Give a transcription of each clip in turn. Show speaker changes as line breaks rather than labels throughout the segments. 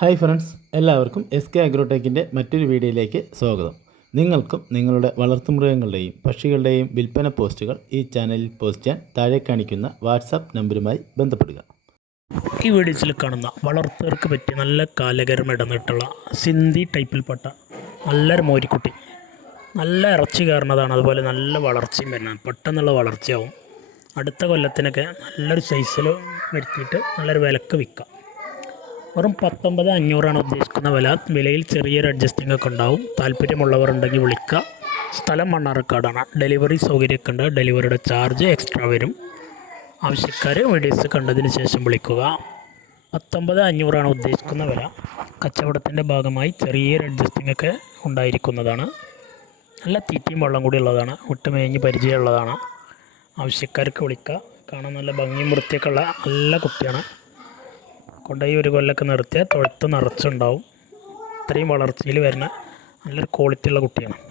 Hi friends എല്ലാവർക്കും S K അഗ്രോടെക്കിന്റെ മറ്റൊരു വീഡിയോയിലേക്ക് സ്വാഗതം. നിങ്ങൾക്കും നിങ്ങളുടെ വളർത്തുമൃഗങ്ങളുടെയും പക്ഷികളുടെയും വിൽപ്പന പോസ്റ്റുകൾ ഈ ചാനലിൽ പോസ്റ്റ് ചെയ്യാൻ താഴെ കാണിക്കുന്ന വാട്സാപ്പ് നമ്പറുമായി ബന്ധപ്പെടുക.
ഈ വീഡിയോസിൽ കാണുന്ന വളർത്തവർക്ക് പറ്റിയ നല്ല കാലകരം ഇടന്നിട്ടുള്ള സിന്ധി ടൈപ്പിൽപ്പെട്ട നല്ലൊരു മോരിക്കുട്ടി. നല്ല ഇറച്ചി കയറുന്നതാണ് അതുപോലെ നല്ല വളർച്ചയും വരുന്നത് പെട്ടെന്നുള്ള വളർച്ചയാവും. അടുത്ത കൊല്ലത്തിനൊക്കെ നല്ലൊരു സൈസിൽ വരുത്തിയിട്ട് നല്ലൊരു വിലക്ക് വിൽക്കാം. വെറും പത്തൊമ്പത് അഞ്ഞൂറാണ് ഉദ്ദേശിക്കുന്ന വില. വിലയിൽ ചെറിയൊരു അഡ്ജസ്റ്റിംഗ് ഒക്കെ ഉണ്ടാവും. താല്പര്യമുള്ളവർ ഉണ്ടെങ്കിൽ വിളിക്കുക. സ്ഥലം മണ്ണാർക്കാടാണ്. ഡെലിവറി സൗകര്യമൊക്കെ ഉണ്ട്. ഡെലിവറിയുടെ ചാർജ് എക്സ്ട്രാ വരും. ആവശ്യക്കാർ വീഡിയോസ് കണ്ടതിന് ശേഷം വിളിക്കുക. പത്തൊമ്പത് അഞ്ഞൂറാണ് ഉദ്ദേശിക്കുന്ന വില. കച്ചവടത്തിന്റെ ഭാഗമായി ചെറിയൊരു അഡ്ജസ്റ്റിംഗ് ഒക്കെ ഉണ്ടായിരിക്കുന്നതാണ്. നല്ല തീറ്റയും വെള്ളം കൂടി ഉള്ളതാണ്. വിട്ടുമേഞ്ഞ് പരിചയമുള്ളതാണ്. ആവശ്യക്കാർക്ക് വിളിക്കുക. കാണാൻ നല്ല ഭംഗിയും വൃത്തിയൊക്കെ ഉള്ള നല്ല കുട്ടിയാണ്. കൊണ്ടുപോയി ഒരു കൊല്ലൊക്കെ നിർത്തിയാൽ തൊഴുത്ത് നിറച്ചുണ്ടാവും. ഇത്രയും വളർച്ചയിൽ വരുന്ന നല്ലൊരു ക്വാളിറ്റി ഉള്ള കുട്ടിയാണ്.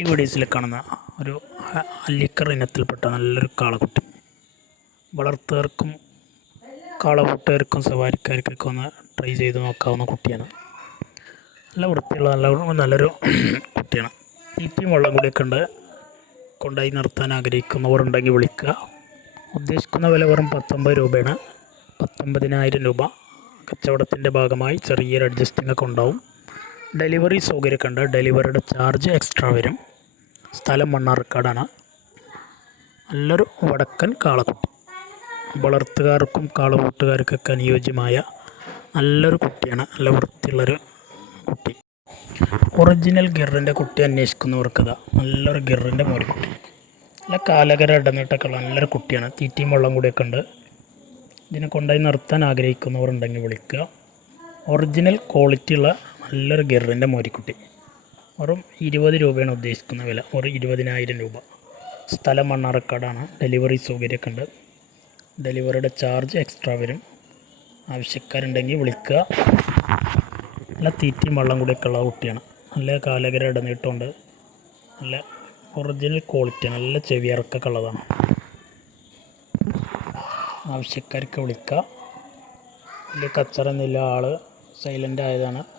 ഈ ഡേയ്സിൽ കാണുന്ന ഒരു അല്ലിക്കർ ഇനത്തിൽപ്പെട്ട നല്ലൊരു കാളക്കുട്ടി. വളർത്തുകാർക്കും കാളകൂട്ടുകാർക്കും സവാരിക്കാർക്കൊക്കെ ഒന്ന് ട്രൈ ചെയ്ത് നോക്കാവുന്ന കുട്ടിയാണ്. നല്ല വൃത്തിയുള്ള നല്ല നല്ലൊരു കുട്ടിയാണ്. തീറ്റയും വെള്ളം കൂടിയൊക്കെ ഉണ്ട്. കൊണ്ടുപോയി നിർത്താൻ ആഗ്രഹിക്കുന്നവർ ഉണ്ടെങ്കിൽ വിളിക്കുക. ഉദ്ദേശിക്കുന്ന വില വെറും പത്തൊമ്പത് രൂപയാണ്. പത്തൊമ്പതിനായിരം രൂപ കച്ചവടത്തിന്റെ ഭാഗമായി ചെറിയൊരു അഡ്ജസ്റ്റിംഗ് ഒക്കെ ഉണ്ടാവും. ഡെലിവറി സൗകര്യമൊക്കെ ഡെലിവറിയുടെ ചാർജ് എക്സ്ട്രാ വരും. സ്ഥലം മണ്ണാർക്കാടാണ്. നല്ലൊരു വടക്കൻ കാളക്കുട്ടി. വളർത്തുകാർക്കും കാളകൂട്ടുകാർക്കൊക്കെ അനുയോജ്യമായ നല്ലൊരു കുട്ടിയാണ്. നല്ല വൃത്തിയുള്ളൊരു കുട്ടി. ഒറിജിനൽ ഗിറിന്റെ കുട്ടി അന്വേഷിക്കുന്നവർക്കതാ നല്ലൊരു ഗിറിന്റെ മോരിക്കുട്ടി നല്ല കാലകര ഇടനീട്ടൊക്കെ ഉള്ള നല്ലൊരു കുട്ടിയാണ്. തീറ്റയും വെള്ളം കൂടിയൊക്കെ ഉണ്ട്. ഇതിനെ കൊണ്ടുപോയി നിർത്താൻ ആഗ്രഹിക്കുന്നവരുണ്ടെങ്കിൽ വിളിക്കുക. ഒറിജിനൽ ക്വാളിറ്റിയുള്ള നല്ലൊരു ഗിറിന്റെ മോരിക്കുട്ടി. വെറും ഇരുപത് രൂപയാണ് ഉദ്ദേശിക്കുന്ന വില. ഒരു ഇരുപതിനായിരം രൂപ. സ്ഥലം മണ്ണാർക്കാടാണ്. ഡെലിവറി സൗകര്യമൊക്കെ ഉണ്ട്. ഡെലിവറിയുടെ ചാർജ് എക്സ്ട്രാ വരും. ആവശ്യക്കാരുണ്ടെങ്കിൽ വിളിക്കുക. നല്ല തീറ്റയും വെള്ളം കൂടിയൊക്കെ ഉള്ള കുട്ടിയാണ്. നല്ല കാലകര ഇടനീട്ടമുണ്ട്. നല്ല ഒറിജിനൽ ക്വാളിറ്റി നല്ല ചെവിയിറക്കൊക്കെ ഉള്ളതാണ്. ആവശ്യക്കാർക്ക് വിളിക്കുക. വലിയ കച്ചറൊന്നുമില്ല ആൾ സൈലന്റ് ആയതാണ്.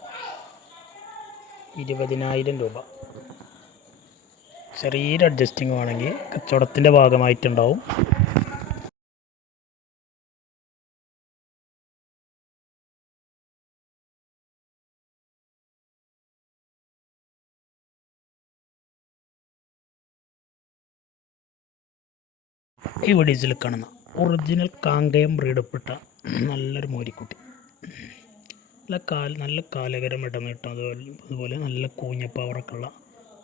ഇരുപതിനായിരം രൂപ. ചെറിയൊരു അഡ്ജസ്റ്റിംഗ് വേണമെങ്കിൽ കച്ചവടത്തിന്റെ ഭാഗമായിട്ടുണ്ടാവും. ഈ വീഡിയോസിൽ കാണുന്ന ഒറിജിനൽ കാങ്കയം ബ്രീഡപ്പെട്ട നല്ലൊരു മോരിക്കുട്ടി. നല്ല കാൽ നല്ല കാലകരം ഇടനീട്ടം അതുപോലെ അതുപോലെ നല്ല കൂഞ്ഞപ്പവറൊക്കെ ഉള്ള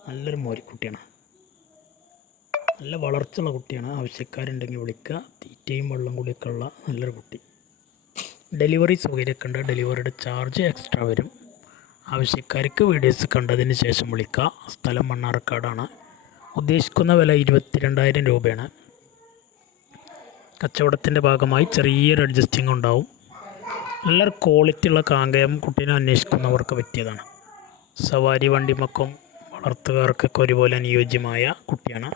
നല്ലൊരു മോരിക്കുട്ടിയാണ് നല്ല വളർച്ചയുള്ള കുട്ടിയാണ്. ആവശ്യക്കാരുണ്ടെങ്കിൽ വിളിക്കുക. തീറ്റയും വെള്ളം കൂടിയൊക്കെ ഉള്ള നല്ലൊരു കുട്ടി. ഡെലിവറി സൗകര്യമൊക്കെ ഉണ്ട്. ഡെലിവറിയുടെ ചാർജ് എക്സ്ട്രാ വരും. ആവശ്യക്കാർക്ക് വീഡിയോസ് കണ്ടതിന് ശേഷം വിളിക്കുക. സ്ഥലം മണ്ണാർക്കാടാണ്. ഉദ്ദേശിക്കുന്ന വില ഇരുപത്തിരണ്ടായിരം രൂപയാണ്. കച്ചവടത്തിന്റെ ഭാഗമായി ചെറിയൊരു അഡ്ജസ്റ്റിംഗ് ഉണ്ടാവും. നല്ലൊരു ക്വാളിറ്റി ഉള്ള കാങ്കയം കുട്ടീനെ അന്വേഷിക്കുന്നവർക്ക് പറ്റിയതാണ്. സവാരി വണ്ടിമക്കും വളർത്തുകാർക്കൊക്കെ ഒരുപോലെ അനുയോജ്യമായ കുട്ടിയാണ്.